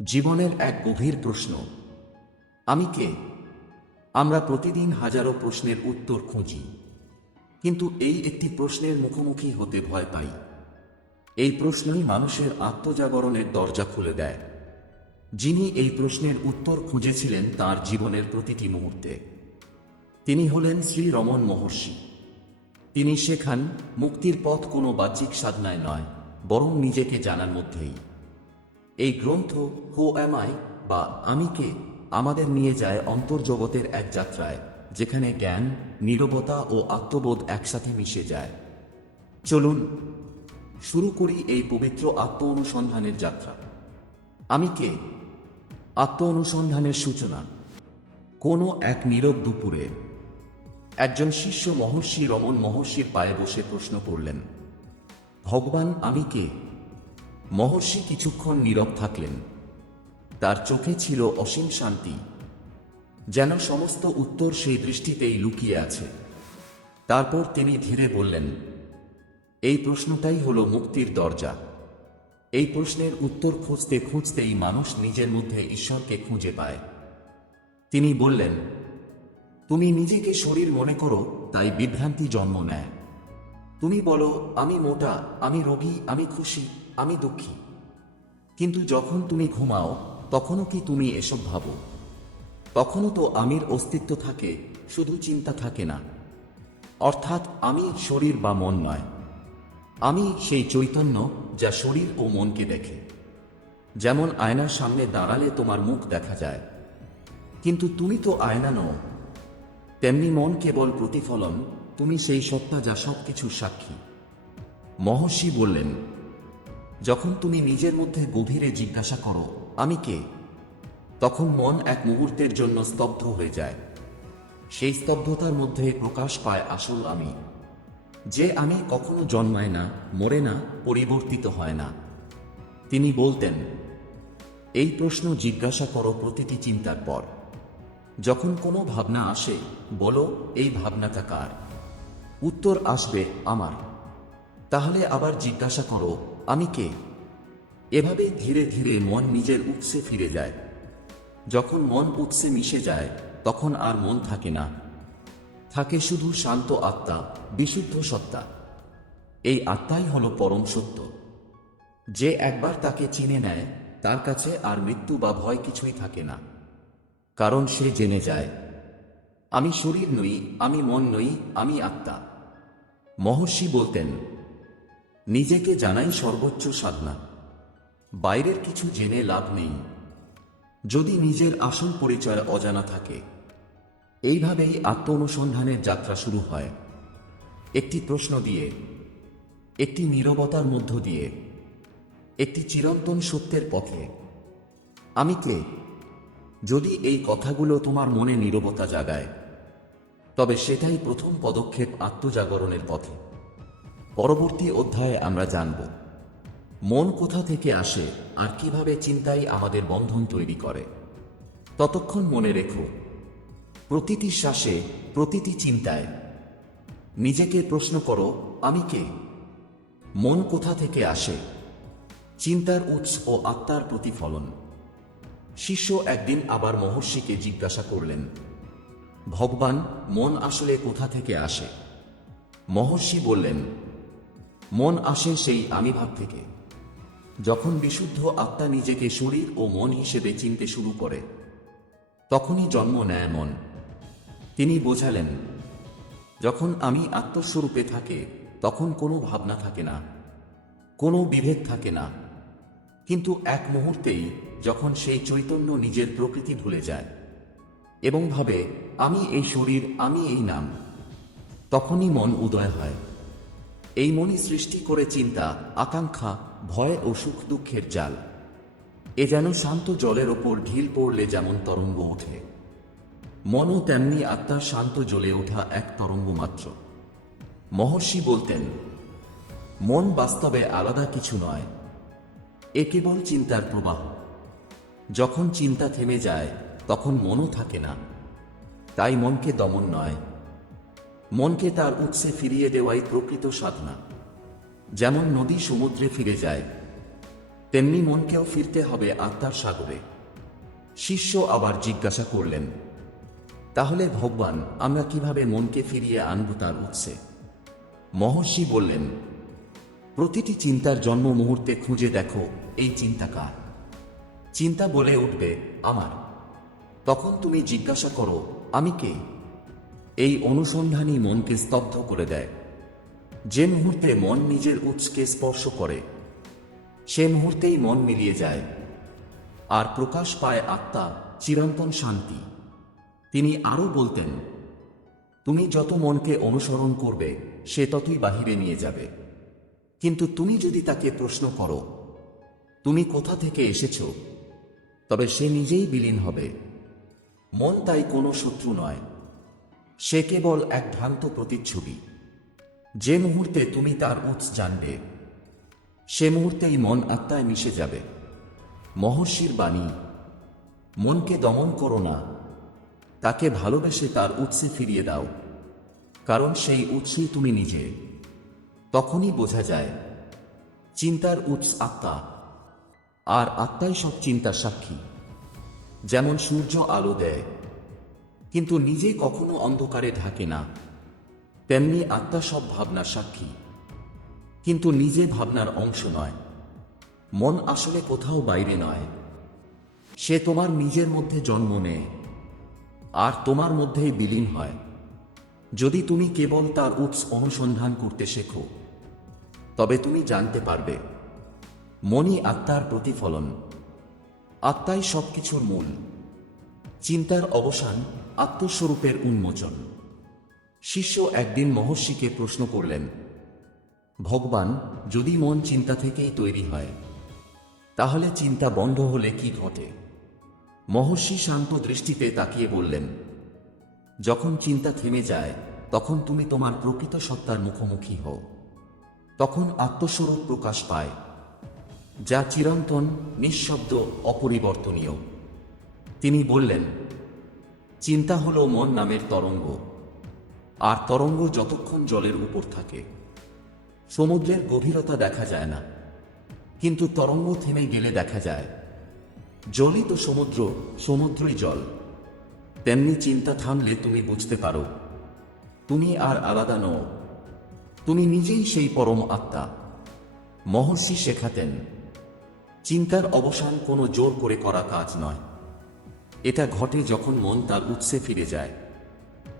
জীবনের এক গভীর প্রশ্ন, আমি কে? আমরা প্রতিদিন হাজারো প্রশ্নের উত্তর খুঁজি, কিন্তু এই একটি প্রশ্নের মুখোমুখি হতে ভয় পাই। এই প্রশ্নই মানুষের আত্মজাগরণের দরজা খুলে দেয়। যিনি এই প্রশ্নের উত্তর খুঁজেছিলেন তার জীবনের প্রতিটি মুহূর্তে, তিনি হলেন শ্রী রমন মহর্ষি। তিনি শেখান, মুক্তির পথ কোনো বাহ্যিক সাধনায় নয়, বরং নিজেকে জানার মধ্যেই। এই গ্রন্থ হু অ্যাম আই বা আমি কে আমাদের নিয়ে যায় অন্তর্জগতের এক যাত্রায়, যেখানে জ্ঞান, নীরবতা ও আত্মবোধ একসাথে মিশে যায়। চলুন শুরু করি এই পবিত্র আত্ম অনুসন্ধানের যাত্রা। আমি কে? আত্ম অনুসন্ধানের সূচনা। কোনো এক নীরব দুপুরে একজন শিষ্য মহর্ষি রমন মহর্ষির পায়ে বসে প্রশ্ন করলেন, ভগবান, আমি কে? মহর্ষি কিছুক্ষণ নীরব থাকলেন। তার চোখে ছিল অসীম শান্তি, যেন সমস্ত উত্তর সেই দৃষ্টিতেই লুকিয়ে আছে। তারপর তিনি ধীরে বললেন, এই প্রশ্নটাই হলো মুক্তির দরজা। এই প্রশ্নের উত্তর খুঁজতে খুঁজতেই মানুষ নিজের মধ্যে ঈশ্বরকে খুঁজে পায়। তিনি বললেন, তুমি নিজেকে শরীর মনে করো, তাই বিভ্রান্তি জন্ম নেয়। তুমি বলো, আমি মোটা, আমি রোগী, আমি খুশি, আমি দুঃখী। কিন্তু যখন তুমি ঘুমাও, তখনও কি তুমি এসব ভাবো? তখনও তো আমির অস্তিত্ব থাকে, শুধু চিন্তা থাকে না। অর্থাৎ আমি শরীর বা মন নয়। আমি সেই চৈতন্য যা শরীর ও মনকে দেখে। যেমন আয়নার সামনে দাঁড়ালে তোমার মুখ দেখা যায়, কিন্তু তুমি তো আয়না নও। তেমনি মন কেবল প্রতিফলন, তুমি সেই সত্তা যা সব কিছুর সাক্ষী। মহর্ষি বললেন, যখন তুমি নিজের মধ্যে গভীরে জিজ্ঞাসা করো, আমি কে? তখন মন এক মুহূর্তের জন্য স্তব্ধ হয়ে যায়। সেই স্তব্ধতার মধ্যে প্রকাশ পায় আসল আমি, যে আমি কখনো জন্মায় না, মরে না, পরিবর্তিত হয় না। তিনি বলতেন, এই প্রশ্ন জিজ্ঞাসা করো প্রতিটি চিন্তার পর। যখন কোনো ভাবনা আসে, বলো, এই ভাবনাটা কার? উত্তর আসবে, আমার। তাহলে আবার জিজ্ঞাসা করো, আমি কে? এভাবে ধীরে ধীরে মন নিজের উৎসে ফিরে যায়। যখন মন উৎসে মিশে যায়, তখন আর মন থাকে না। থাকে শুধু শান্ত আত্মা, বিশুদ্ধ সত্তা। এই আত্মাই হল পরম সত্য। যে একবার তাকে চিনে নেয়, তার কাছে আর মৃত্যু বা ভয় কিছুই থাকে না। কারণ সে জেনে যায়, আমি শরীর নই, আমি মন নই, আমি আত্মা। মহর্ষি বলতেন, নিজেকে জানাই সর্বোচ্চ সাধনা। বাইরের কিছু জেনে লাভ নেই, যদি নিজের আসল পরিচয় অজানা থাকে। এইভাবেই আত্ম অনুসন্ধানের যাত্রা শুরু হয়। একটি প্রশ্ন দিয়ে, একটি নীরবতার মধ্য দিয়ে, একটি চিরন্তন সত্যের পথে। আমি কে? যদি এই কথাগুলো তোমার মনে নীরবতা জাগায়, তবে সেটাই প্রথম পদক্ষেপ আত্মজাগরণের পথে। পরবর্তী অধ্যায়ে আমরা জানব, মন কোথা থেকে আসে আর কিভাবে চিন্তাই আমাদের বন্ধন তৈরি করে। ততক্ষণ মনে রেখো, প্রতিটি শ্বাসে, প্রতিটি চিন্তায় নিজেকে প্রশ্ন করো, আমি কে? মন কোথা থেকে আসে? চিন্তার উৎস ও আত্মার প্রতিফলন। শিষ্য একদিন আবার মহর্ষিকে জিজ্ঞাসা করলেন, ভগবান, মন আসলে কোথা থেকে আসে? মহর্ষি বললেন, মন আসে সেই আমি ভাব থেকে। যখন বিশুদ্ধ আত্মা নিজেকে শরীর ও মন হিসেবে চিনতে শুরু করে, তখনই জন্ম নেয় মন। তিনি বোঝালেন, যখন আমি আত্মস্বরূপে থাকে, তখন কোনো ভাবনা থাকে না, কোনো বিভেদ থাকে না। কিন্তু এক মুহূর্তেই যখন সেই চৈতন্য নিজের প্রকৃতি ভুলে যায় এবং ভাবে, আমি এই শরীর, আমি এই নাম, তখনই মন উদয় হয়। এই মনই সৃষ্টি করে চিন্তা, আকাঙ্ক্ষা, ভয় ও সুখ দুঃখের জাল। এ যেন শান্ত জলের ওপর ঢিল পড়লে যেমন তরঙ্গ ওঠে, মনও তেমনি আত্মার শান্ত জ্বলে ওঠা এক তরঙ্গ মাত্র। মহর্ষি বলতেন, মন বাস্তবে আলাদা কিছু নয়, এ কেবল চিন্তার প্রবাহ। যখন চিন্তা থেমে যায়, তখন মনও থাকে না। তাই মনকে দমন নয়, মনকে তার উৎসে ফিরিয়ে দেওয়াই প্রকৃত সাধনা। যেমন নদী সমুদ্রে ফিরে যায়, তেমনি মনকেও ফিরতে হবে আত্মার সাগরে। শিষ্য আবার জিজ্ঞাসা করলেন, তাহলে ভগবান, আমরা কিভাবে মনকে ফিরিয়ে আনব তার উৎসে? মহর্ষি বললেন, প্রতিটি চিন্তার জন্ম মুহূর্তে খুঁজে দেখো এই চিন্তা কার। চিন্তা বলে উঠবে আমার। তখন তুমি জিজ্ঞাসা করো, আমি কে? এই অনুসন্ধানই মনকে স্তব্ধ করে দেয়। যে মুহূর্তে মন নিজের উৎসকে স্পর্শ করে, সে মুহূর্তেই মন মিলিয়ে যায়, আর প্রকাশ পায় আত্মা, চিরন্তন শান্তি। তিনি আরও বলতেন, তুমি যত মনকে অনুসরণ করবে সে ততই বাহিরে নিয়ে যাবে, কিন্তু তুমি যদি তাকে প্রশ্ন করো তুমি কোথা থেকে এসেছ, তবে সে নিজেই বিলীন হবে। মন তাই কোনো শত্রু নয়, সে কেবল এক ভ্রান্ত প্রতিচ্ছবি। যে মুহূর্তে তুমি তার উৎস জানবে, সে মুহূর্তেই মন আত্মায় মিশে যাবে। মহর্ষির বাণী, মনকে দমন করো না, তাকে ভালোবেসে তার উৎসে ফিরিয়ে দাও, কারণ সেই উৎসই তুমি নিজে। তখনই বোঝা যায় চিন্তার উৎস আত্মা, আর আত্মাই সব চিন্তার সাক্ষী। যেমন সূর্য আলো দেয় কিন্তু নিজে কখনো অন্ধকারে ঢাকে না, তেমনি আত্মা সব ভাবনার সাক্ষী, কিন্তু নিজে ভাবনার অংশ নয়। মন আসলে কোথাও বাইরে নয়, সে তোমার নিজের মধ্যে জন্ম নেয় আর তোমার মধ্যেই বিলীন হয়। যদি তুমি কেবল তার উৎস অনুসন্ধান করতে শেখো, তবে তুমি জানতে পারবে মনই আত্মার প্রতিফলন, আত্মাই সবকিছুর মূল। চিন্তার অবসান, আত্মস্বরূপের উন্মোচন। শিষ্য একদিন মহর্ষিকে প্রশ্ন করলেন, ভগবান, যদি মন চিন্তা থেকেই তৈরি হয়, তাহলে চিন্তা বন্ধ হলে কি ঘটে? মহর্ষি শান্ত দৃষ্টিতে তাকিয়ে বললেন, যখন চিন্তা থেমে যায় তখন তুমি তোমার প্রকৃত সত্তার মুখোমুখি হও। তখন আত্মস্বরূপ প্রকাশ পায়, যা চিরন্তন, নিঃশব্দ, অপরিবর্তনীয়। তিনি বললেন, চিন্তা হলো মন নামের তরঙ্গ, আর তরঙ্গ যতক্ষণ জলের উপর থাকে, সমুদ্রের গভীরতা দেখা যায় না, কিন্তু তরঙ্গ থেমে গেলে দেখা যায় জলই তো সমুদ্র, সমুদ্রই জল। তেমনি চিন্তা থামলে তুমি বুঝতে পারো তুমি আর আলাদা নও, তুমি নিজেই সেই পরম আত্মা। মহর্ষি শেখাতেন, চিন্তার অবসান কোনো জোর করে করা কাজ নয়, এটা ঘটে যখন মন তার উৎসে ফিরে যায়।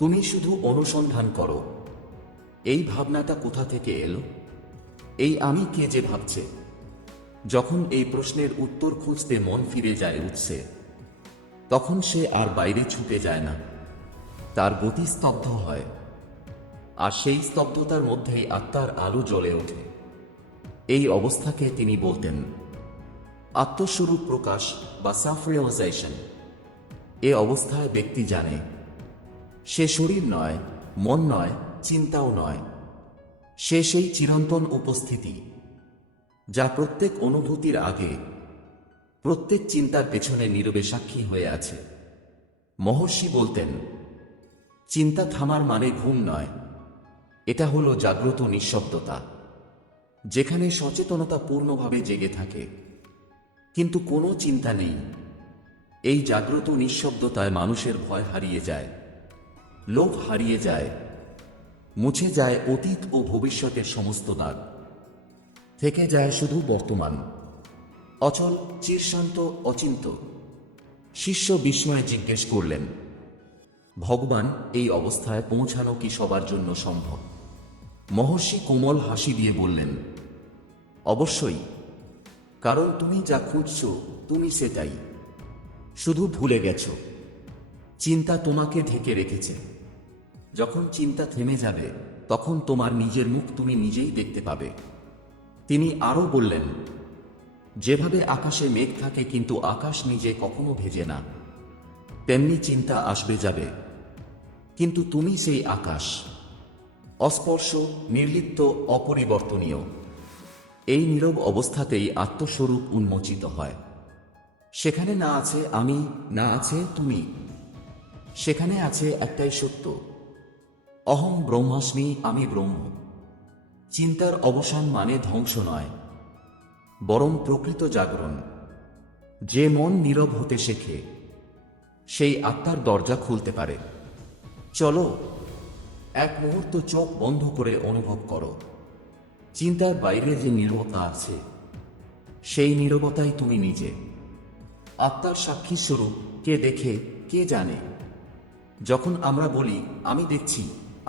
তুমি শুধু অনুসন্ধান করো, এই ভাবনাটা কোথা থেকে এলো, এই আমি কে যে ভাবছে। যখন এই প্রশ্নের উত্তর খুঁজতে মন ফিরে যায় উৎসে, তখন সে আর বাইরে ছুটে যায় না, তার গতি স্তব্ধ হয়, আর সেই স্তব্ধতার মধ্যেই আত্মার আলো জ্বলে ওঠে। এই অবস্থাকে তিনি বলতেন আত্মস্বরূপ প্রকাশ বা সেলফ রিয়েলাইজেশন। এ অবস্থায় ব্যক্তি জানে সে শরীর নয়, মন নয়, চিন্তাও নয়, সে সেই চিরন্তন উপস্থিতি, যা প্রত্যেক অনুভূতির আগে, প্রত্যেক চিন্তার পেছনে নীরবে সাক্ষী হয়ে আছে। মহর্ষি বলতেন, চিন্তা থামার মানে ঘুম নয়, এটা হলো জাগ্রত নিঃশব্দতা, যেখানে সচেতনতা পূর্ণভাবে জেগে থাকে কিন্তু কোনো চিন্তা নেই। এই জাগ্রত নিঃশব্দতায় মানুষের ভয় হারিয়ে যায়, লোভ হারিয়ে যায়, মুছে যায় অতীত ও ভবিষ্যতের সমস্ত দাগ, থেকে যায় শুধু বর্তমান, অচল, চিরশান্ত, অচিন্ত। শিষ্য বিস্ময়ে জিজ্ঞেস করলেন, ভগবান, এই অবস্থায় পৌঁছানো কি সবার জন্য সম্ভব? মহর্ষি কোমল হাসি দিয়ে বললেন, অবশ্যই, কারণ তুমি যা খুঁজছ তুমি সেটাই, শুধু ভুলে গেছ। চিন্তা তোমাকে ঢেকে রেখেছে। যখন চিন্তা থেমে যাবে তখন তোমার নিজের মুখ তুমি নিজেই দেখতে পাবে। তিনি আরও বললেন, যেভাবে আকাশে মেঘ থাকে কিন্তু আকাশ নিজে কখনো ভেজে না, তেমনি চিন্তা আসবে যাবে, কিন্তু তুমি সেই আকাশ, অস্পর্শ, নির্লিপ্ত, অপরিবর্তনীয়। এই নীরব অবস্থাতেই আত্মস্বরূপ উন্মোচিত হয়। সেখানে না আছে আমি, না আছে তুমি, সেখানে আছে একটাই সত্য, অহং ব্রহ্মাস্মি, আমি ব্রহ্ম। চিন্তার অবসান মানে ধ্বংস নয়, বরং প্রকৃত জাগরণ। যে মন নীরব হতে শেখে সেই আত্মার দরজা খুলতে পারে। চলো এক মুহূর্ত চোখ বন্ধ করে অনুভব করো, চিন্তার বাইরে যে নীরবতা আছে, সেই নীরবতাই তুমি নিজে। আত্মার সাক্ষী স্বরূপ কে দেখে, কে জানে? যখন আমরা বলি আমি দেখছি,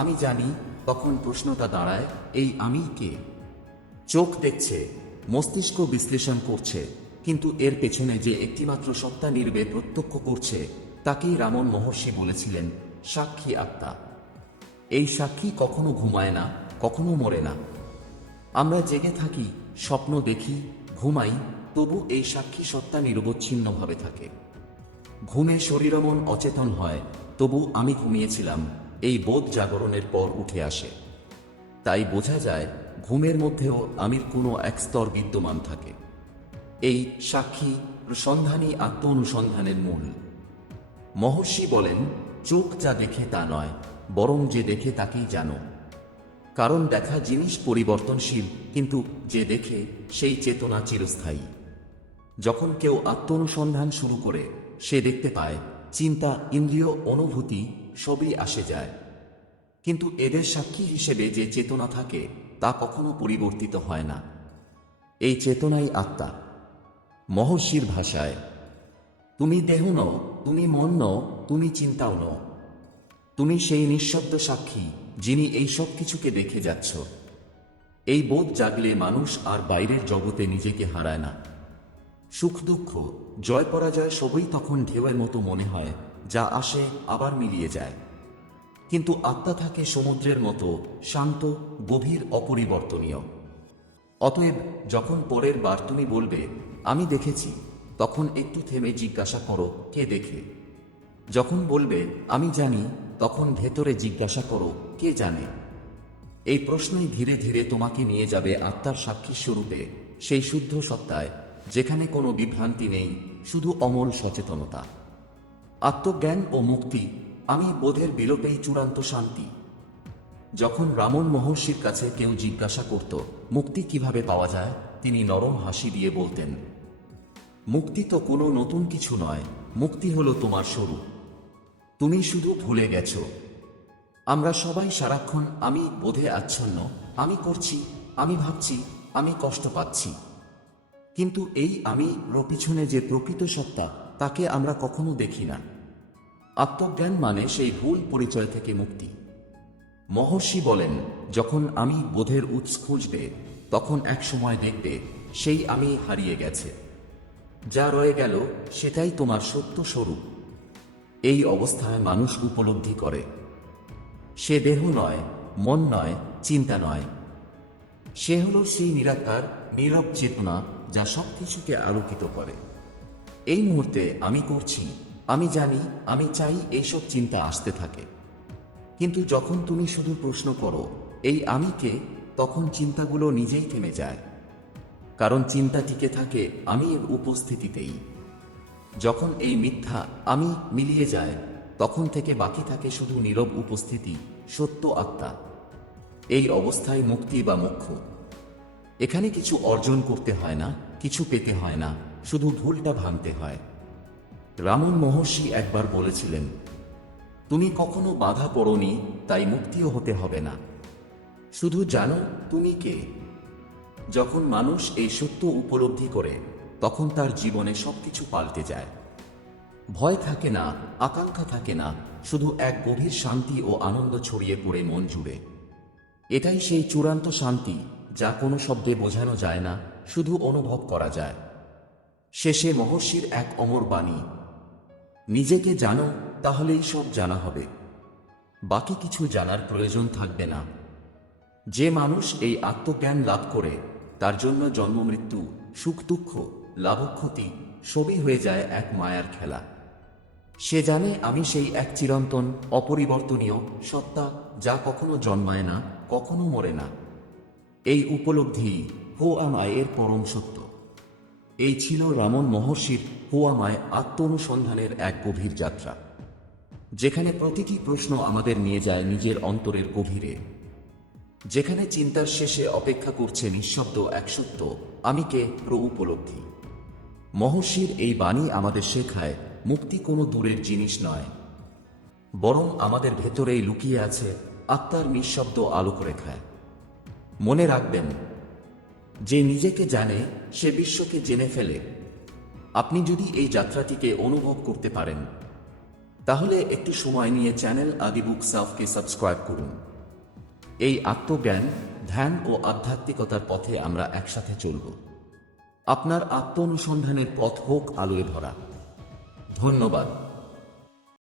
আমি জানি, তখন প্রশ্নটা দাঁড়ায়, এই আমি কে? চোখ দেখছে, মস্তিষ্ক বিশ্লেষণ করছে, কিন্তু এর পেছনে যে একটিমাত্র সত্তা নির্বে প্রত্যক্ষ করছে, তাকেই রামন মহর্ষি বলেছিলেন সাক্ষী আত্মা। এই সাক্ষী কখনো ঘুমায় না, কখনো মরে না। আমরা জেগে থাকি, স্বপ্ন দেখি, ঘুমাই, তবু এই সাক্ষী সত্তা নিরবচ্ছিন্নভাবে থাকে। ঘুমে শরীর মন অচেতন হয়, তবু আমি ঘুমিয়েছিলাম, এই বোধ জাগরণের পর উঠে আসে। তাই বোঝা যায় ঘুমের মধ্যেও আমির কোনো এক স্তর বিদ্যমান থাকে। এই সাক্ষী সন্ধানই আত্ম অনুসন্ধানের মূল। মহর্ষি বলেন, চোখ যা দেখে তা নয়, বরং যে দেখে তাকেই জানো। কারণ দেখা জিনিস পরিবর্তনশীল, কিন্তু যে দেখে সেই চেতনা চিরস্থায়ী। যখন কেউ আত্ম অনুসন্ধান শুরু করে, সে দেখতে পায় চিন্তা, ইন্দ্রিয়, অনুভূতি সবই আসে যায়, কিন্তু এদের সাক্ষী হিসেবে যে চেতনা থাকে তা কখনো পরিবর্তিত হয় না। এই চেতনাই আত্মা। মহর্ষির ভাষায়, তুমি দেহ নও, তুমি মন নও, তুমি চিন্তাও নও। তুমি সেই নিঃশব্দ সাক্ষী, যিনি এই সব কিছুকে দেখে যাচ্ছ। এই বোধ জাগলে মানুষ আর বাইরের জগতে নিজেকে হারায় না। সুখ দুঃখ, জয় পরাজয় সবই তখন ঢেউয়ের মতো মনে হয়, যা আসে আবার মিলিয়ে যায়। কিন্তু আত্মা থাকে সমুদ্রের মতো শান্ত, গভীর, অপরিবর্তনীয়। অতএব যখন পরের বার তুমি বলবে আমি দেখেছি, তখন একটু থেমে জিজ্ঞাসা করো, কে দেখে? যখন বলবে আমি জানি, তখন ভেতরে জিজ্ঞাসা করো, কে জানে? এই প্রশ্নই ধীরে ধীরে তোমাকে নিয়ে যাবে আত্মার সাক্ষী স্বরূপে, সেই শুদ্ধ সত্তায়, যেখানে কোনো বিভ্রান্তি নেই, শুধু অমল সচেতনতা। আত্মজ্ঞান ও মুক্তি, আমি বোধের বিলোপেই চূড়ান্ত শান্তি। যখন রামন মহর্ষির কাছে কেউ জিজ্ঞাসা করত মুক্তি কিভাবে পাওয়া যায়, তিনি নরম হাসি দিয়ে বলতেন, মুক্তি তো কোনো নতুন কিছু নয়, মুক্তি হলো তোমার স্বরূপ। তুমি শুধু ভুলে গেছ। আমরা সবাই সারাক্ষণ আমি বোধে আচ্ছন্ন, আমি করছি, আমি ভাবছি, আমি কষ্ট পাচ্ছি। কিন্তু এই আমি পিছনে যে প্রকৃত সত্তা, তাকে আমরা কখনো দেখি না। আত্মজ্ঞান মানে সেই ভুল পরিচয় থেকে মুক্তি। মহর্ষি বলেন, যখন আমি বোধের উৎস খুঁজবে, তখন এক সময় দেখবে সেই আমি হারিয়ে গেছে। যা রয়ে গেল সেটাই তোমার সত্য স্বরূপ। এই অবস্থায় মানুষ উপলব্ধি করে, সে দেহ নয়, মন নয়, চিন্তা নয়। সে হলো সেই নিরাকার নীরব চেতনা, যা সব কিছুকে আলোকিত করে। এই মুহূর্তে আমি করছি, আমি জানি, আমি চাই, এইসব চিন্তা আসতে থাকে। কিন্তু যখন তুমি শুধু প্রশ্ন করো এই আমি কে, তখন চিন্তাগুলো নিজেই থেমে যায়। কারণ চিন্তা টিকে থাকে আমি এর উপস্থিতিতেই। যখন এই মিথ্যা আমি মিলিয়ে যায়, তখন থেকে বাকি থাকে শুধু নীরব উপস্থিতি, সত্য আত্মা। এই অবস্থায় মুক্তি বা মোক্ষ। এখানে কিছু অর্জন করতে হয় না, কিছু পেতে হয় না, শুধু ভুলটা ভাঙতে হয়। রামন মহর্ষি একবার বলেছিলেন, তুমি কখনো বাধা পড়োনি, তাই মুক্তিও হতে হবে না। শুধু জানো তুমি কে। যখন মানুষ এই সত্য উপলব্ধি করে, তখন তার জীবনে সবকিছু পাল্টে যায়। ভয় থাকে না, আকাঙ্ক্ষা থাকে না, শুধু এক গভীর শান্তি ও আনন্দ ছড়িয়ে পড়ে মন জুড়ে। এটাই সেই চূড়ান্ত শান্তি, যা কোনো শব্দে বোঝানো যায় না, শুধু অনুভব করা যায়। শেষে মহর্ষির এক অমর বাণী, নিজেকে জানো, তাহলেই সব জানা হবে। বাকি কিছু জানার প্রয়োজন থাকবে না। যে মানুষ এই আত্মজ্ঞান লাভ করে, তার জন্য জন্ম মৃত্যু, সুখ দুঃখ, লাভ ক্ষতি সবই হয়ে যায় এক মায়ার খেলা। সে জানে আমি সেই এক চিরন্তন, অপরিবর্তনীয় সত্তা, যা কখনো জন্মায় না, কখনো মরে না। এই উপলব্ধি হো আমায় এর পরম সত্য। এই ছিল রামন মহর্ষির হো আমায় আত্ম অনুসন্ধানের এক গভীর যাত্রা, যেখানে প্রতিটি প্রশ্ন আমাদের নিয়ে যায় নিজের অন্তরের গভীরে। যেখানে চিন্তার শেষে অপেক্ষা করছে নিঃশব্দ এক সত্য, আমি কে, উপলব্ধি। মহর্ষির এই বাণী আমাদের শেখায় মুক্তি কোনো দূরের জিনিস নয়, বরং আমাদের ভেতরেই লুকিয়ে আছে, আত্মার নিঃশব্দ আলোকরেখায়। মনে রাখবেন, যে নিজেকে জানে সে বিশ্বকে জেনে ফেলে। আপনি যদি এই যাত্রাটিকে অনুভব করতে পারেন, তাহলে একটু সময় নিয়ে চ্যানেল আদি বুক সাফকে সাবস্ক্রাইব করুন। এই আত্মজ্ঞান, ধ্যান ও আধ্যাত্মিকতার পথে আমরা একসাথে চলব। আপনার আত্ম অনুসন্ধানের পথ হোক আলোয় ভরা। ধন্যবাদ।